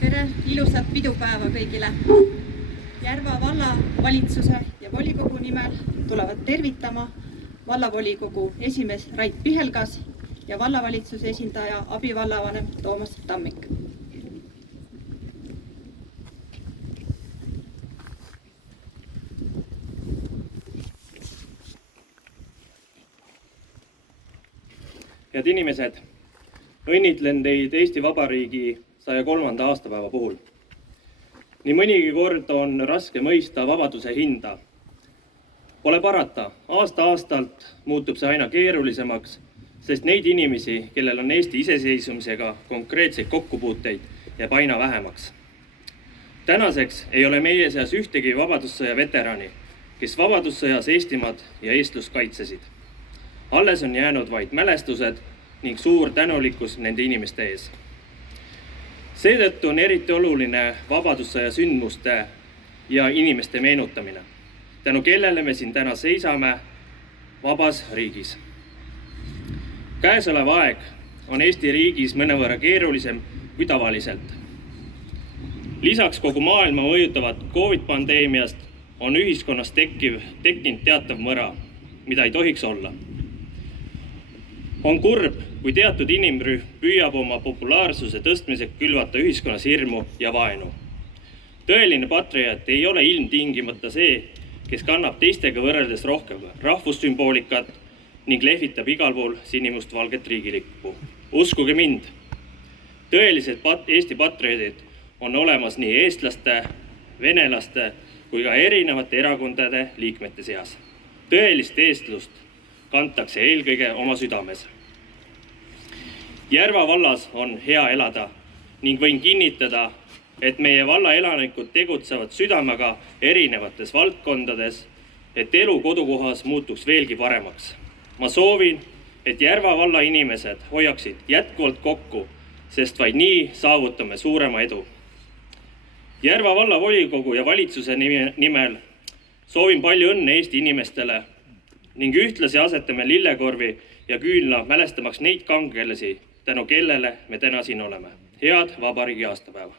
Tere, ilusat pidupäeva kõigile. Järva valla valitsuse ja volikogu nimel tulevad tervitama vallavolikogu esimees Rait Pihelgas ja vallavalitsuse esindaja abivallavanem Toomas Tammik. Head inimesed, õnnitlen teid Eesti Vabariigi 103. aastapäeva puhul. Nii mõnigi kord on raske mõista vabaduse hinda. Pole parata, aasta-aastalt muutub see aina keerulisemaks, sest neid inimesi, kellel on Eesti iseseisvumisega konkreetseid kokkupuuteid, jääb aina vähemaks. Tänaseks ei ole meie seas ühtegi vabadussõja veterani, kes vabadussõjas Eestimaad ja eestlust kaitsesid. Alles on jäänud vaid mälestused ning suur tänulikkus nende inimeste ees. Seetõttu on eriti oluline vabadussõja sündmuste ja inimeste meenutamine, tänu kellele me siin täna seisame vabas riigis. Käesolev aeg on Eesti riigis mõnevõrra keerulisem kui tavaliselt. Lisaks kogu maailma mõjutavat COVID-pandeemiast on ühiskonnas tekkinud teatav mõra, mida ei tohiks olla. On kurb, kui teatud inimrühm püüab oma populaarsuse tõstmiseks külvata ühiskonnas hirmu ja vaenu. Tõeline patrioot ei ole ilmtingimata see, kes kannab teistega võrreldes rohkem rahvussümboolikat ning lehvitab igal pool sinimustvalget riigilippu. Uskuge mind, tõelised Eesti patrioodid on olemas nii eestlaste, venelaste kui ka erinevate erakondade liikmete seas. Tõelist eestlust kantakse eelkõige oma südames. Järva vallas on hea elada ning võin kinnitada, et meie valla elanikud tegutsevad südamega erinevates valdkondades, et elu kodukohas muutuks veelgi paremaks. Ma soovin, et Järva valla inimesed hoiaksid jätkuvalt kokku, sest vaid nii saavutame suurema edu. Järva valla volikogu ja valitsuse nimel soovin palju õnne Eesti inimestele ning ühtlasi asetame lillekorvi ja küünla mälestamaks neid kangelasi, tänu kellele me täna siin oleme. Head vabariigi aastapäeva!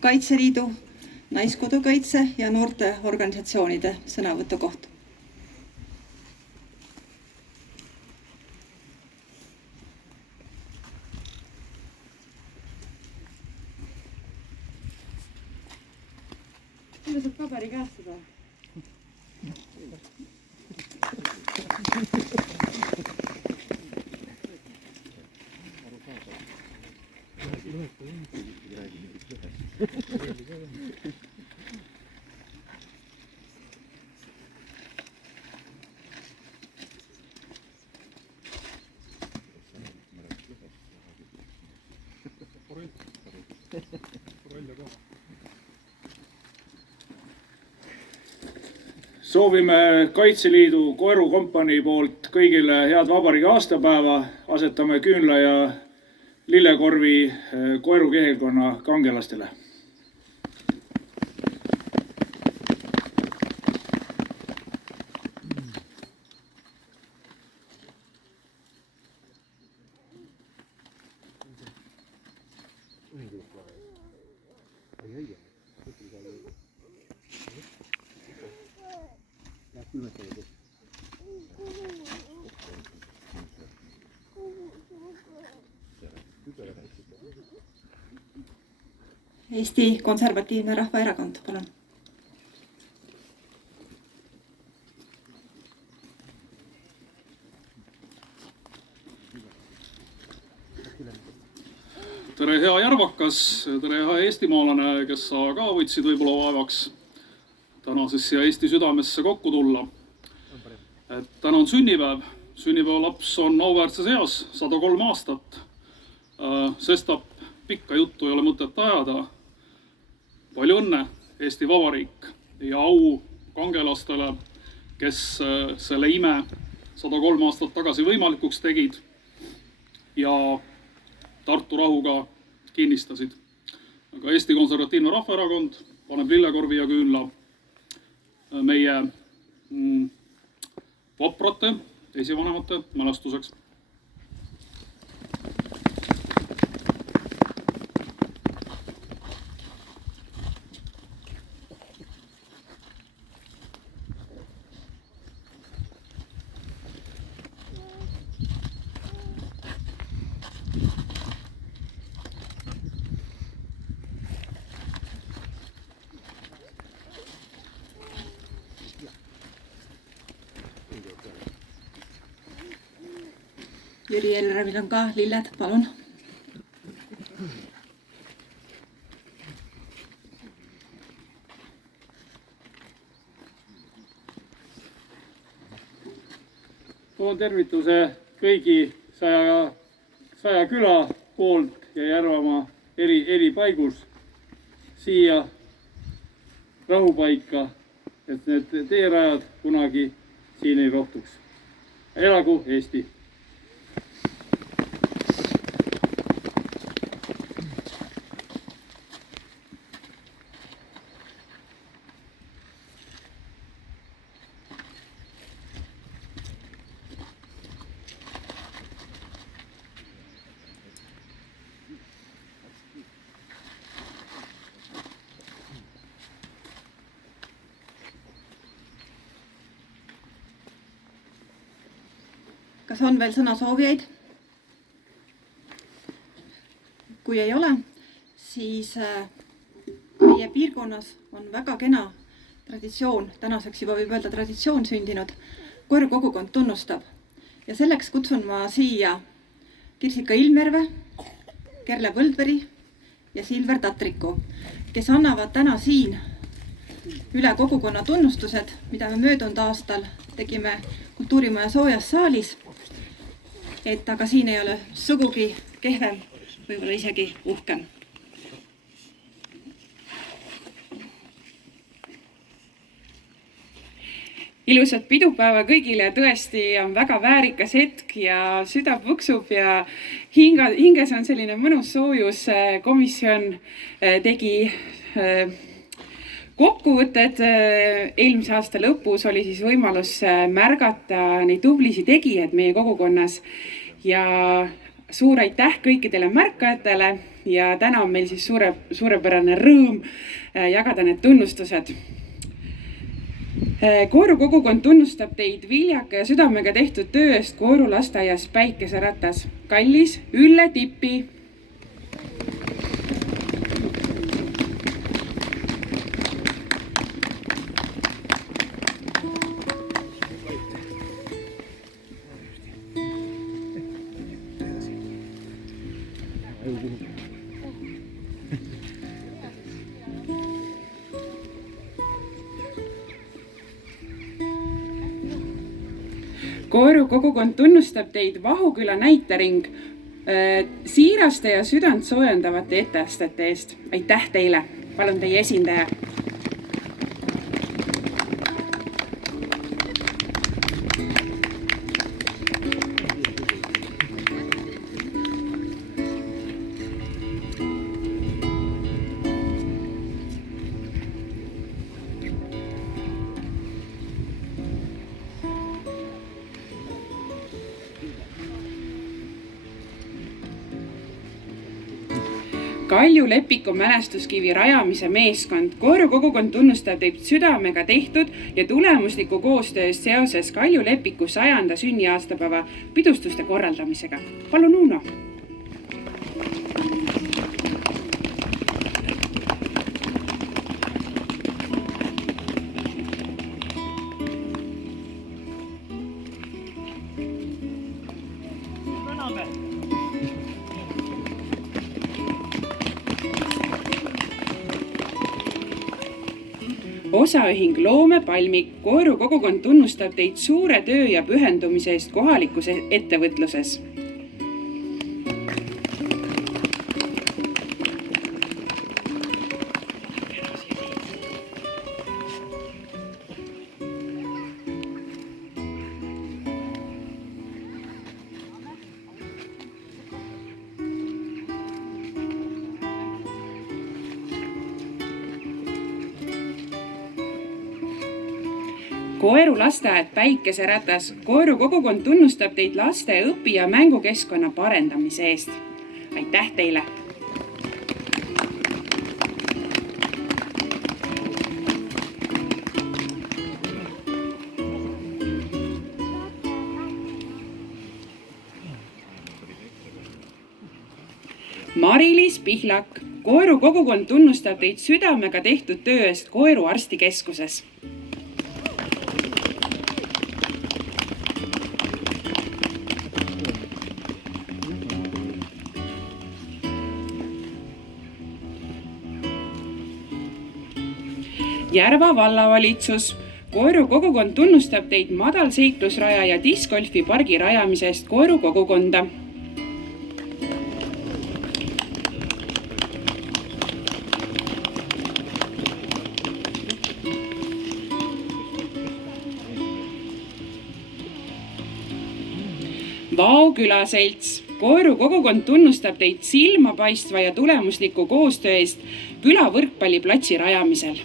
Kaitseliidu, Naiskodukaitse ja noorteorganisatsioonide sõnavõtu koht. Kuidas saab paberi käestada? Soovime Kaitseliidu koerukompanii poolt kõigile head vabariigi aastapäeva, asetame küünla ja lillekorvi koerukihelkonna kangelastele. Eesti Konservatiivne Rahvaerakond, palun. Tere, hea Järvakas, tere, hea eestimaalane, kes sa ka võtsid võib-olla vaevaks täna siis siia Eesti südamesse kokku tulla. Täna on sünnipäev. Sünnipäevalaps on auväärses eas 103 aastat. Sestap pikka juttu ei ole mõtet ajada. Palju õnne, Eesti Vabariik, ja au kangelastele, kes selle ime 103 aastat tagasi võimalikuks tegid ja Tartu rahuga kinnistasid. Aga Eesti Konservatiivne Rahvaerakond paneb lillekorvi ja küünla meie vaprate esivanemate mälestuseks. Jüri Elremil on ka lilled, palun. Toon tervituse kõigi 100 küla poolt ja Järvamaa eri paigus siia rahupaika, et need teerajad kunagi siin ei rohtuks. Elagu Eesti! Kas on veel sõnasoovijaid? Kui ei ole, siis meie piirkonnas on väga kena traditsioon, tänaseks juba võib öelda traditsioon sündinud, Koeru kogukond tunnustab. Ja selleks kutsun ma siia Kirsika Ilmjärve, Kerle Põldveri ja Silver Tatriku, kes annavad täna siin üle kogukonna tunnustused, mida me möödunud aastal tegime Kultuurimaja soojas saalis. Aga siin ei ole sugugi kehvem, võib-olla isegi uhkem. Ilusat pidupäeva kõigile, tõesti on väga väärikas hetk ja süda põksub ja hinges on selline mõnus soojus. Komisjon tegi kokkuvõtted. Eelmise aasta lõpus oli siis võimalus märgata neid tublisi tegijaid meie kogukonnas ja suur aitäh kõikidele märkajatele ja täna on meil siis suurepärane rõõm jagada need tunnustused. Koeru kogukond tunnustab teid viljaka ja südamega tehtud töö eest Koeru lasteaias Päikeseratas. Kallis Ülle Tippi. Koeru kogukond tunnustab teid Vahuküla näitering siiraste ja südant soojendavate etteastate eest. Aitäh teile! Palun teie esindaja. Kalju Lepiku mälestuskivi rajamise meeskond. Koeru kogukond tunnustab teid südamega tehtud ja tulemusliku koostöös seoses Kalju Lepiku 100. sünniaastapäeva pidustuste korraldamisega. Palun, Uno! Osaühing Loomepalmik. Koeru kogukond tunnustab teid suure töö ja pühendumise eest kohalikus ettevõtluses. Koeru lasteaed Päikeserätas. Koeru kogukond tunnustab teid laste õpi- ja mängukeskkonna parendamise eest. Aitäh teile! Mari-Liis Pihlak. Koeru kogukond tunnustab teid südamega tehtud töö eest Koeru arstikeskuses. Järva vallavalitsus. Koeru kogukond tunnustab teid madalseiklusraja ja discgolfi pargi rajamise eest Koeru kogukonda. Vao külaselts. Koeru kogukond tunnustab teid silmapaistva ja tulemusliku koostöö eest küla võrkpalliplatsi rajamisel.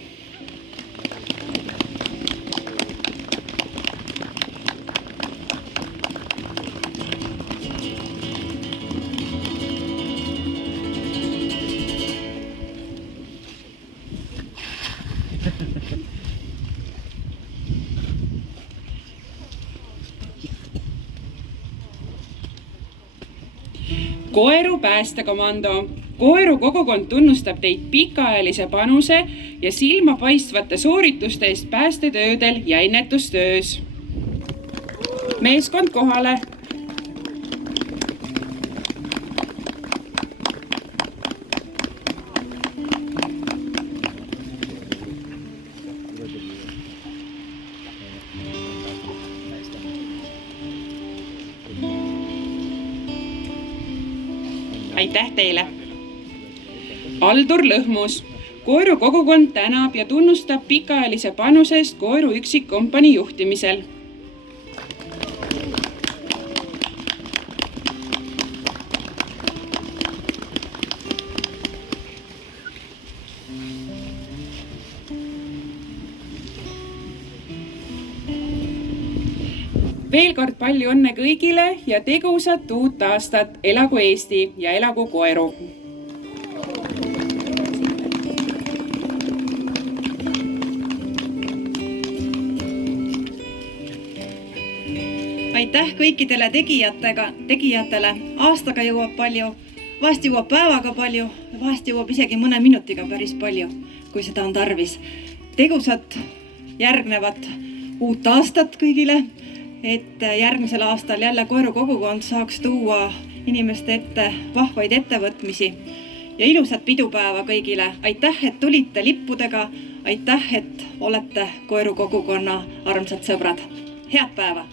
Koeru päästekomando. Koeru kogukond tunnustab teid pikaajalise panuse ja silmapaistvate soorituste eest päästetöödel ja ennetustöös. Meeskond kohale. Aitäh teile! Aldur Lõhmus. Koeru kogukond tänab ja tunnustab pikaajalise panuse eest Koeru üksikkompanii juhtimisel. Veel kord palju õnne kõigile ja tegusat uut aastat. Elagu Eesti ja elagu Koeru! Aitäh kõikidele tegijatele. Aastaga jõuab palju, vahest jõuab päevaga palju, vahest jõuab isegi mõne minutiga päris palju, kui seda on tarvis. Tegusat järgnevat uut aastat kõigile, et järgmisel aastal jälle Koeru kogukond saaks tuua inimeste ette vahvaid ettevõtmisi ja ilusat pidupäeva kõigile. Aitäh, et tulite lippudega. Aitäh, et olete Koeru kogukonna armsad sõbrad. Head päeva!